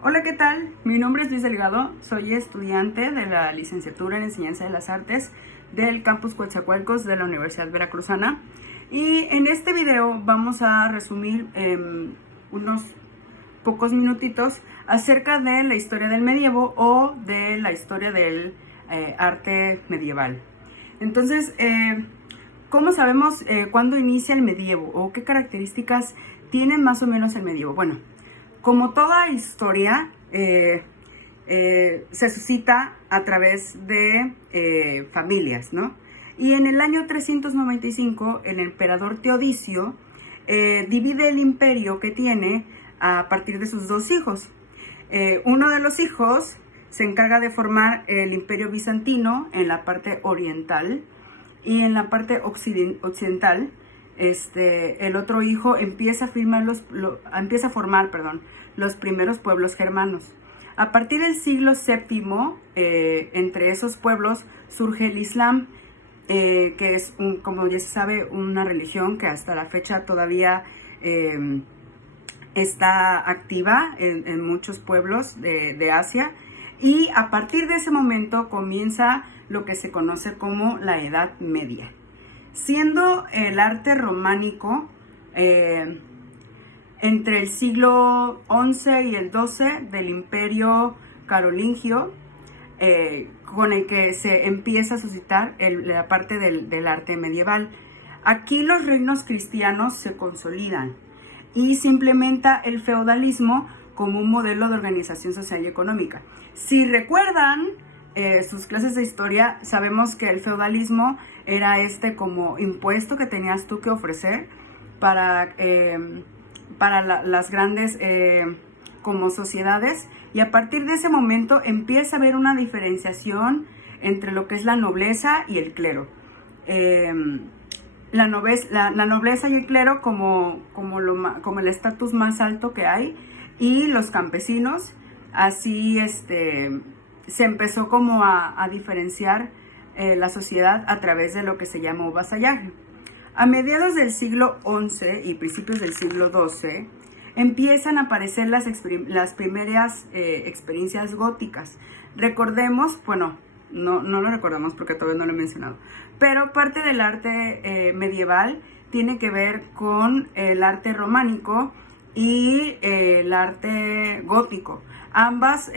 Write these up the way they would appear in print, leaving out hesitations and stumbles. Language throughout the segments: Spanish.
Hola, ¿qué tal? Mi nombre es Luis Delgado, soy estudiante de la licenciatura en Enseñanza de las Artes del Campus Coatzacoalcos de la Universidad Veracruzana. Y en este video vamos a resumir unos pocos minutitos acerca de la historia del medievo o de la historia del arte medieval. Entonces, ¿cómo sabemos cuándo inicia el medievo o qué características tiene más o menos el medievo? Bueno, como toda historia, se suscita a través de familias, ¿no? Y en el año 395, el emperador Teodicio divide el imperio que tiene a partir de sus dos hijos. Uno de los hijos se encarga de formar el imperio bizantino en la parte oriental, y en la parte occidental el otro hijo empieza a formar los primeros pueblos germanos. A partir del siglo VII, entre esos pueblos surge el Islam, que es, como ya se sabe, una religión que hasta la fecha todavía está activa en muchos pueblos de Asia. Y a partir de ese momento comienza lo que se conoce como la Edad Media, siendo el arte románico entre el siglo XI y el XII del Imperio Carolingio, con el que se empieza a suscitar la parte del arte medieval. Aquí los reinos cristianos se consolidan y se implementa el feudalismo como un modelo de organización social y económica. Si recuerdan sus clases de historia, sabemos que el feudalismo era como impuesto que tenías tú que ofrecer para las grandes como sociedades, y a partir de ese momento empieza a haber una diferenciación entre lo que es la nobleza y el clero. La nobleza y el clero como el estatus más alto que hay, y los campesinos. Así se empezó como a diferenciar la sociedad a través de lo que se llamó vasallaje. A mediados del siglo XI y principios del siglo XII empiezan a aparecer las primeras experiencias góticas. Recordemos, bueno, no lo recordamos porque todavía no lo he mencionado, pero parte del arte medieval tiene que ver con el arte románico y el arte gótico. Ambas,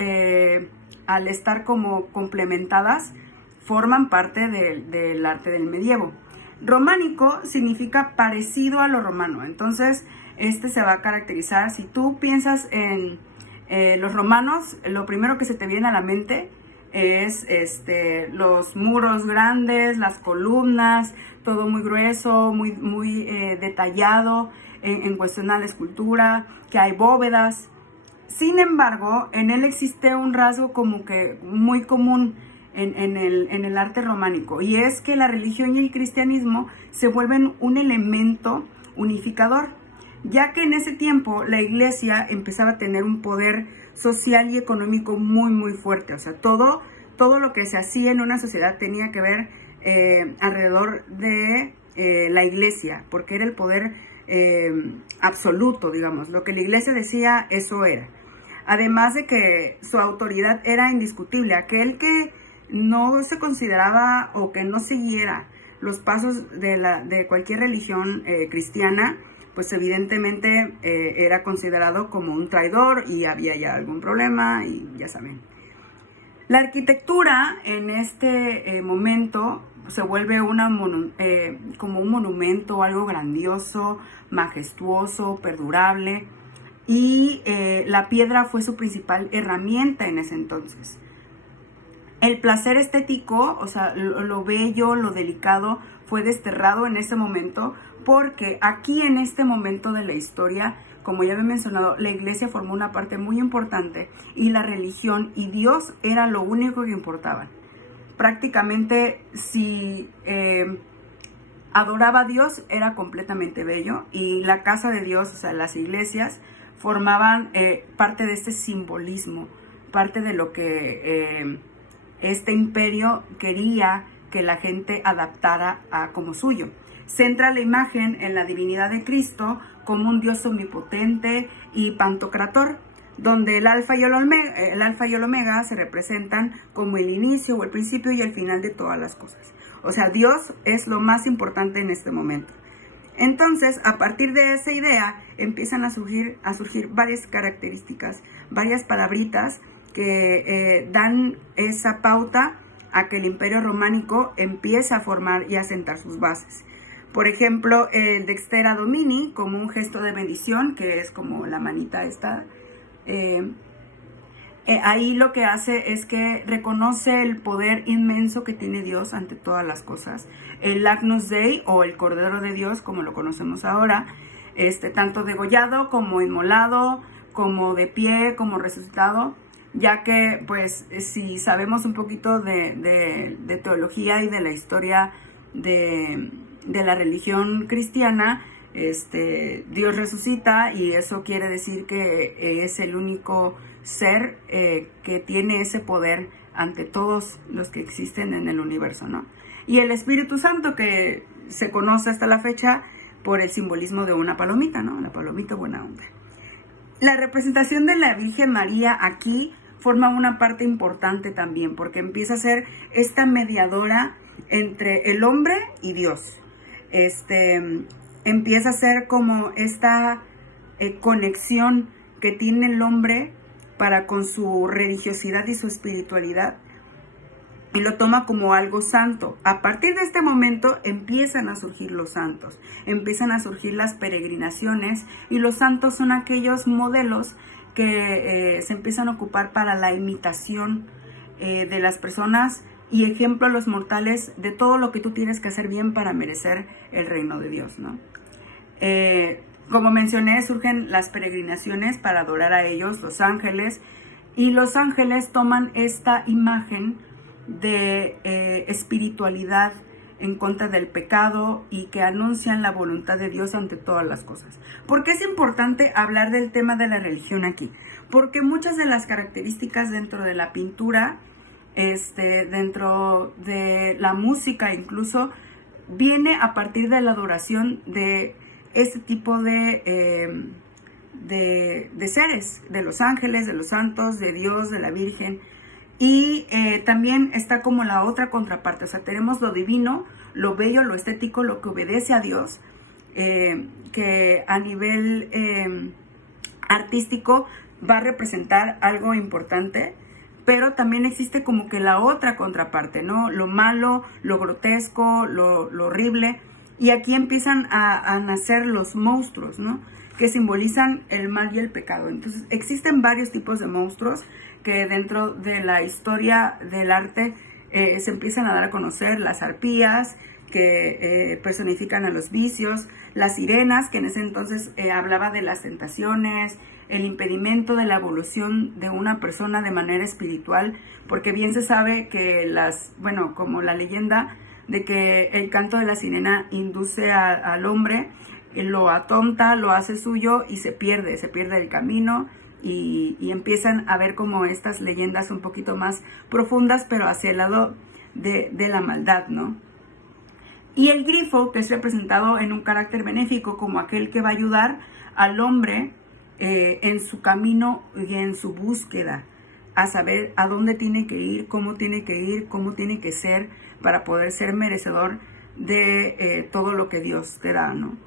al estar como complementadas, forman parte del arte del medievo. Románico significa parecido a lo romano, entonces se va a caracterizar. Si tú piensas en los romanos, lo primero que se te viene a la mente es los muros grandes, las columnas, todo muy grueso, muy detallado en cuestión a la escultura, que hay bóvedas. Sin embargo, en él existe un rasgo como que muy común en el arte románico, y es que la religión y el cristianismo se vuelven un elemento unificador, ya que en ese tiempo la iglesia empezaba a tener un poder social y económico muy fuerte. O sea, todo lo que se hacía en una sociedad tenía que ver alrededor de la iglesia, porque era el poder absoluto, digamos. Lo que la iglesia decía, eso era. Además de que su autoridad era indiscutible. Aquel que no se consideraba o que no siguiera los pasos de cualquier religión cristiana, pues evidentemente era considerado como un traidor y había ya algún problema, y ya saben. La arquitectura en este momento se vuelve como un monumento, algo grandioso, majestuoso, perdurable, y la piedra fue su principal herramienta en ese entonces. El placer estético, o sea, lo bello, lo delicado, fue desterrado en ese momento, porque aquí en este momento de la historia, como ya había mencionado, la iglesia formó una parte muy importante, y la religión y Dios era lo único que importaban. Prácticamente, si adoraba a Dios, era completamente bello, y la casa de Dios, o sea, las iglesias, formaban parte de este simbolismo, parte de lo que este imperio quería que la gente adaptara como suyo. Centra la imagen en la divinidad de Cristo como un Dios omnipotente y pantocrator, donde el alfa y el omega se representan como el inicio o el principio y el final de todas las cosas. O sea, Dios es lo más importante en este momento. Entonces, a partir de esa idea, empiezan a surgir varias características, varias palabritas que dan esa pauta a que el Imperio Románico empieza a formar y a sentar sus bases. Por ejemplo, el Dextera Domini, como un gesto de bendición, que es como la manita esta. Ahí lo que hace es que reconoce el poder inmenso que tiene Dios ante todas las cosas. El Agnus Dei, o el Cordero de Dios, como lo conocemos ahora, tanto degollado como inmolado, como de pie, como resucitado, ya que pues si sabemos un poquito de teología y de la historia de la religión cristiana, Dios resucita, y eso quiere decir que es el único ser que tiene ese poder ante todos los que existen en el universo, ¿no? Y el Espíritu Santo, que se conoce hasta la fecha por el simbolismo de una palomita, ¿no? La palomita buena onda. La representación de la Virgen María aquí forma una parte importante también, porque empieza a ser esta mediadora entre el hombre y Dios. Empieza a ser como esta conexión que tiene el hombre para con su religiosidad y su espiritualidad, y lo toma como algo santo. A partir de este momento empiezan a surgir los santos, empiezan a surgir las peregrinaciones, y los santos son aquellos modelos que se empiezan a ocupar para la imitación de las personas y ejemplo a los mortales de todo lo que tú tienes que hacer bien para merecer el reino de Dios, ¿no? Como mencioné, surgen las peregrinaciones para adorar a ellos, los ángeles, y los ángeles toman esta imagen de espiritualidad en contra del pecado y que anuncian la voluntad de Dios ante todas las cosas. ¿Por qué es importante hablar del tema de la religión aquí? Porque muchas de las características dentro de la pintura, dentro de la música incluso, viene a partir de la adoración de este tipo de seres, de los ángeles, de los santos, de Dios, de la Virgen. Y también está como la otra contraparte, o sea, tenemos lo divino, lo bello, lo estético, lo que obedece a Dios, que a nivel artístico va a representar algo importante, pero también existe como que la otra contraparte, ¿no? Lo malo, lo grotesco, lo horrible, y aquí empiezan a nacer los monstruos, ¿no? Que simbolizan el mal y el pecado. Entonces, existen varios tipos de monstruos que dentro de la historia del arte se empiezan a dar a conocer. Las arpías, que personifican a los vicios, las sirenas, que en ese entonces hablaba de las tentaciones, el impedimento de la evolución de una persona de manera espiritual, porque bien se sabe que como la leyenda de que el canto de la sirena induce al hombre, lo atonta, lo hace suyo y se pierde el camino, y empiezan a ver como estas leyendas un poquito más profundas, pero hacia el lado de la maldad, ¿no? Y el grifo, que es representado en un carácter benéfico como aquel que va a ayudar al hombre en su camino y en su búsqueda, a saber a dónde tiene que ir, cómo tiene que ser para poder ser merecedor de todo lo que Dios te da, ¿no?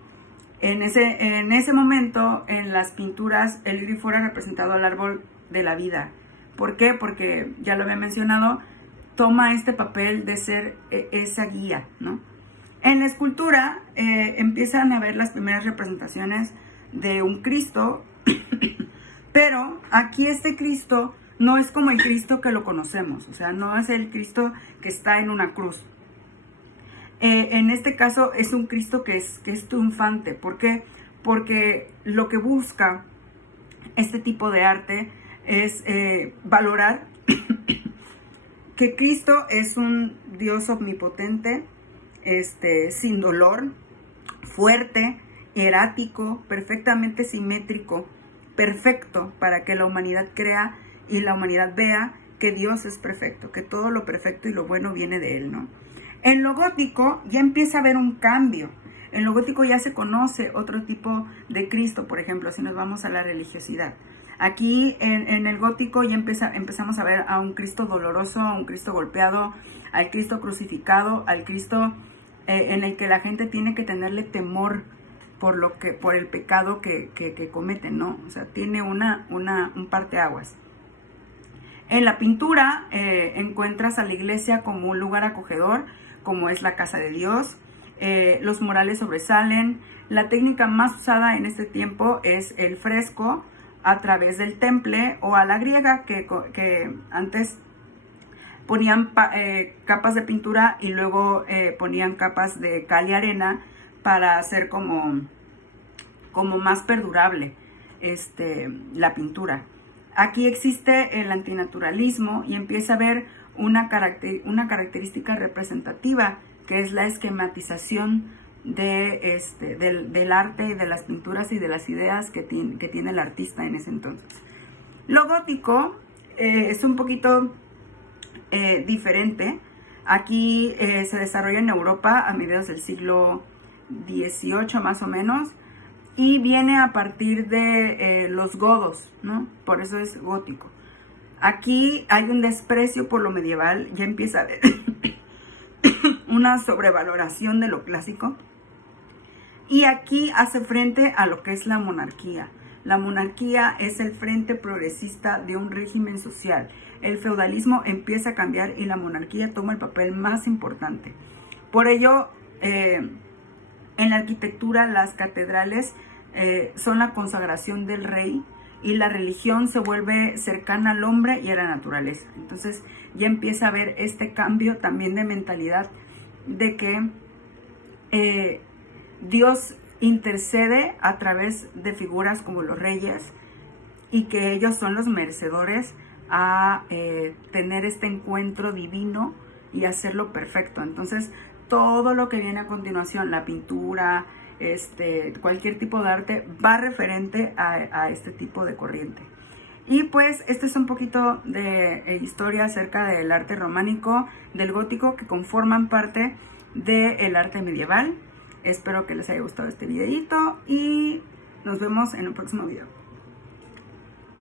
En ese momento, en las pinturas, el grifo era representado al árbol de la vida. ¿Por qué? Porque, ya lo había mencionado, toma este papel de ser esa guía, ¿no? En la escultura empiezan a ver las primeras representaciones de un Cristo, pero aquí este Cristo no es como el Cristo que lo conocemos, o sea, no es el Cristo que está en una cruz. En este caso es un Cristo que es triunfante. ¿Por qué? Porque lo que busca este tipo de arte es valorar que Cristo es un Dios omnipotente, sin dolor, fuerte, hierático, perfectamente simétrico, perfecto, para que la humanidad crea y la humanidad vea que Dios es perfecto, que todo lo perfecto y lo bueno viene de Él, ¿no? En lo gótico ya empieza a haber un cambio. En lo gótico ya se conoce otro tipo de Cristo, por ejemplo, si nos vamos a la religiosidad. Aquí en el gótico ya empezamos a ver a un Cristo doloroso, a un Cristo golpeado, al Cristo crucificado, al Cristo en el que la gente tiene que tenerle temor por el pecado que cometen, ¿no? O sea, tiene un parteaguas. En la pintura encuentras a la iglesia como un lugar acogedor, como es la casa de Dios. Los murales sobresalen. La técnica más usada en este tiempo es el fresco a través del temple o a la griega, que antes ponían capas de pintura y luego ponían capas de cal y arena para hacer como más perdurable la pintura. Aquí existe el antinaturalismo y empieza a haber una característica representativa, que es la esquematización del arte y de las pinturas y de las ideas que tiene el artista en ese entonces. Lo gótico es un poquito diferente. Aquí se desarrolla en Europa a mediados del siglo XVIII más o menos, y viene a partir de los godos, ¿no? Por eso es gótico. Aquí hay un desprecio por lo medieval, ya empieza a haber una sobrevaloración de lo clásico, y aquí hace frente a lo que es la monarquía. La monarquía es el frente progresista de un régimen social. El feudalismo empieza a cambiar y la monarquía toma el papel más importante. Por ello, en la arquitectura, las catedrales son la consagración del rey y la religión se vuelve cercana al hombre y a la naturaleza. Entonces ya empieza a haber este cambio también de mentalidad de que Dios intercede a través de figuras como los reyes y que ellos son los merecedores a tener este encuentro divino y hacerlo perfecto. Entonces todo lo que viene a continuación, la pintura, cualquier tipo de arte, va referente a este tipo de corriente. Y pues este es un poquito de historia acerca del arte románico, del gótico, que conforman parte del arte medieval. Espero que les haya gustado este videito y nos vemos en un próximo video.